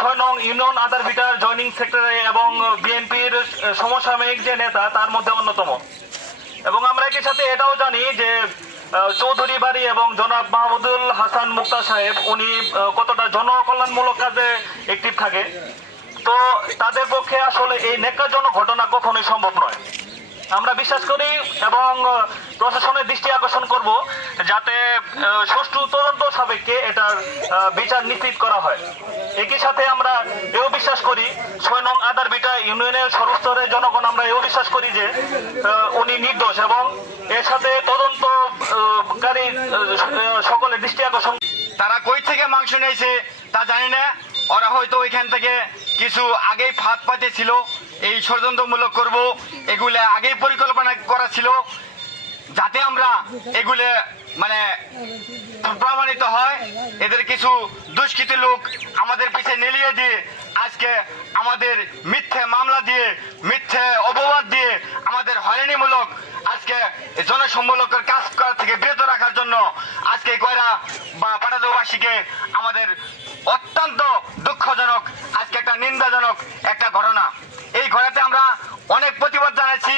ছয় নং union আদারভিটার joining সেক্টরে এবং বিএনপির সমসাময়িক যে নেতা তার মধ্যে অন্যতম। এবং আমরা একই সাথে এটাও জানি যে চৌধুরী বাড়ি এবং জনাব মাহমুদুল হাসান মুক্তা সাহেব উনি কতটা জনকল্যাণমূলক কাজে অ্যাক্টিভ থাকে। তো তাদের পক্ষে আসলে এই ন্যাক্কারজনক ঘটনা কখনোই সম্ভব নয়। আমরা বিশ্বাস করি এবং প্রশাসনের দৃষ্টি আকর্ষণ করব যাতে সুষ্ঠু তদন্ত সাপেক্ষে এটার বিচার নিশ্চিত করা হয়। একই সাথে আমরা এও বিশ্বাস করি ৬ নং আদারভিটা ইউনিয়নের সর্বস্তরের জনগণ আমরা এও বিশ্বাস করি যে উনি নির্দোষ এবং এর সাথে তদন্তকারী সকলের দৃষ্টি আকর্ষণ। তারা কই থেকে মাংস নিয়েছে তা জানি না। ওরা হয়তো ওইখান থেকে কিছু আগেই ফাঁদ পাতেছিল, এই ষড়যন্ত্রমূলক করব এগুলো আগেই পরিকল্পনা করা ছিল, যাতে আমরা এগুলো মানে প্রমাণিত হয়। এদের কিছু দুষ্কৃতী লোক আমাদের পিছে নেলিয়ে দিয়ে আজকে আমাদের মিথ্যে মামলা দিয়ে মিথ্যে অপবাদ দিয়ে আমাদের হয়রানিমূলক আজকে জনসম্মূলকের কাজ করা থেকে বিরত রাখার জন্য আজকে কয়রা বা পাটাদবাসীকে আমাদের অত্যন্ত দুঃখজনক আজকে একটা নিন্দাজনক একটা ঘটনা। এই ঘটনাতে আমরা অনেক প্রতিবাদ জানাচ্ছি।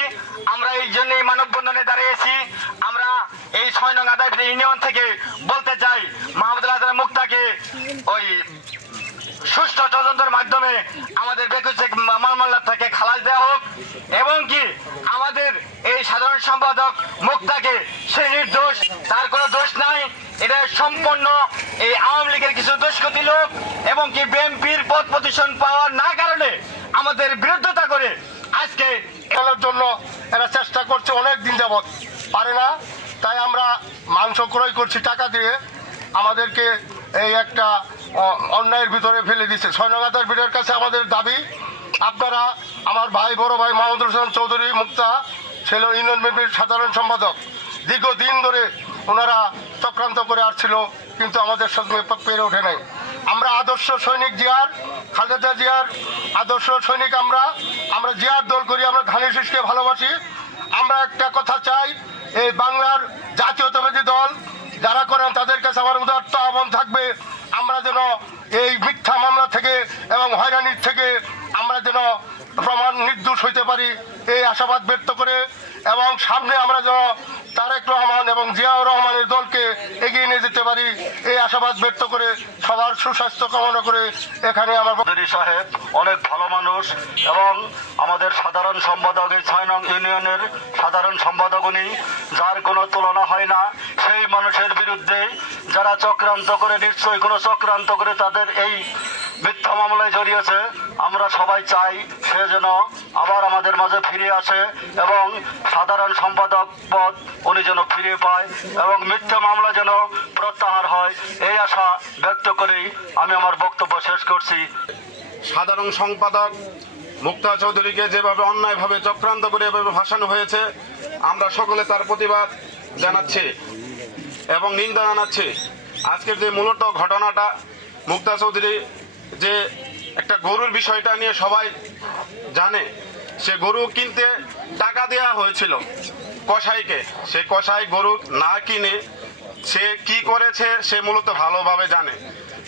আমরা এই জন্যই মানববন্ধনে দাঁড়িয়েছি। আমরা এই ৬ নং আদারভিটা ইউনিয়ন থেকে বলতে চাই মাহমুদুল হাসান মুক্তাকে ওই সুষ্ঠু তদন্তের মাধ্যমে আমাদের বেকুচেক মামলা থেকে খালাস দেওয়া হোক এবং কি আমাদের এই সাধারণ সম্পাদক মুক্তাকে সে নির্দোষ, তার কোনো দোষ নাই। এটা সম্পূর্ণ এই আওয়ামী লীগের কিছু দুষ্কৃতী লোক এবং কি বিএনপির পদ প্রতিষ্ঠান পাওয়ার না কারণে আমাদের বিরোধিতা করে আজকে এর জন্য এরা চেষ্টা করছে অনেক দিন যাবৎ, পারে না। তাই আমরা মাংস ক্রয় করছি টাকা দিয়ে। আমাদেরকে এই একটা অন্যায়ের ভিতরে ফেলে দিচ্ছে। ৬ নং আদারভিটার কাছে আমাদের দাবি, আপনারা আমার ভাই বড় ভাই মাহমুদুল হাসান চৌধুরী মুক্তা ছিল ইউনিয়ন বিএনপির সাধারণ সম্পাদক। দীর্ঘদিন ধরে ওনারা চক্রান্ত করে আসছিল, কিন্তু আমাদের সাথে পেরে ওঠে নাই। আমরা আদর্শ সৈনিক জিয়ার, খালেদা জিয়ার আদর্শ সৈনিক। আমরা জিয়ার দল করি, আমরা ধানের শীষকে ভালোবাসি। আমরা একটা কথা চাই, এই বাংলার জাতীয়তাবাদী দল যারা করেন তাদের কাছে আমার উদাত্ত আহ্বান থাকবে, আমরা যেন এই মিথ্যা মামলা থেকে এবং হয়রানির থেকে আমরা যেন প্রমাণ নির্দোষ হইতে পারি এই আশাবাদ ব্যক্ত করে, এবং সামনে আমরা যেন তারেক রহমান এবং জিয়াউর রহমানের দলকে এগিয়ে নিয়ে যেতে পারি এই আশাবাদ ব্যক্ত করে সবার সুস্বাস্থ্য কামনা করে এখানে আমার সাহেব অনেক ভালো মানুষ এবং আমাদের সাধারণ সম্পাদক এই ৬ নং ইউনিয়নের সাধারণ সম্পাদক উনি, যার কোনো তুলনা হয় না। সেই মানুষের বিরুদ্ধে যারা চক্রান্ত করে, নিশ্চয়ই কোনো চক্রান্ত করে তাদের এই মিথ্যা মামলায় জড়িয়েছে। আমরা সবাই চাই সে যেন আবার আমাদের মাঝে ফিরে আসে এবং সাধারণ সম্পাদক পদ উনি যেন ফিরে পায় এবং মিথ্যা মামলা যেন প্রত্যাহার হয়, এই আশা ব্যক্ত করেই আমি আমার বক্তব্য শেষ করছি। সাধারণ সম্পাদক মুক্তা চৌধুরীকে যেভাবে অন্যায়ভাবে চক্রান্ত করে এভাবে ভাসানো হয়েছে, আমরা সকলে তার প্রতিবাদ জানাচ্ছি এবং নিন্দা জানাচ্ছি। আজকের যে মূলত ঘটনাটা, মুক্তা চৌধুরী যে একটা গরুর বিষয়টা নিয়ে সবাই জানে, সে গরু কিনতে টাকা দেওয়া হয়েছিল কসাইকে। সে কসাই গরু না কিনে সে কি করেছে সে মূলত ভালোভাবে জানে।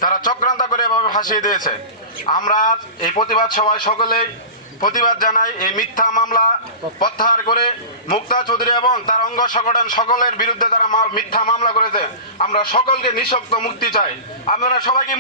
তারা চক্রান্ত করে এভাবে ফাঁসিয়ে দিয়েছে। আমরা এই প্রতিবাদ সবাই সকলেই প্রতিবাদ জানাই। এই মিথ্যা মামলা প্রত্যাহার করে মুক্তা চৌধুরী এবং তার অঙ্গ সংগঠন সকলের বিরুদ্ধে যারা মিথ্যা মামলা করেছে, আমরা সকলকে নিঃশর্ত মুক্তি চাই। আপনারা সবাইকে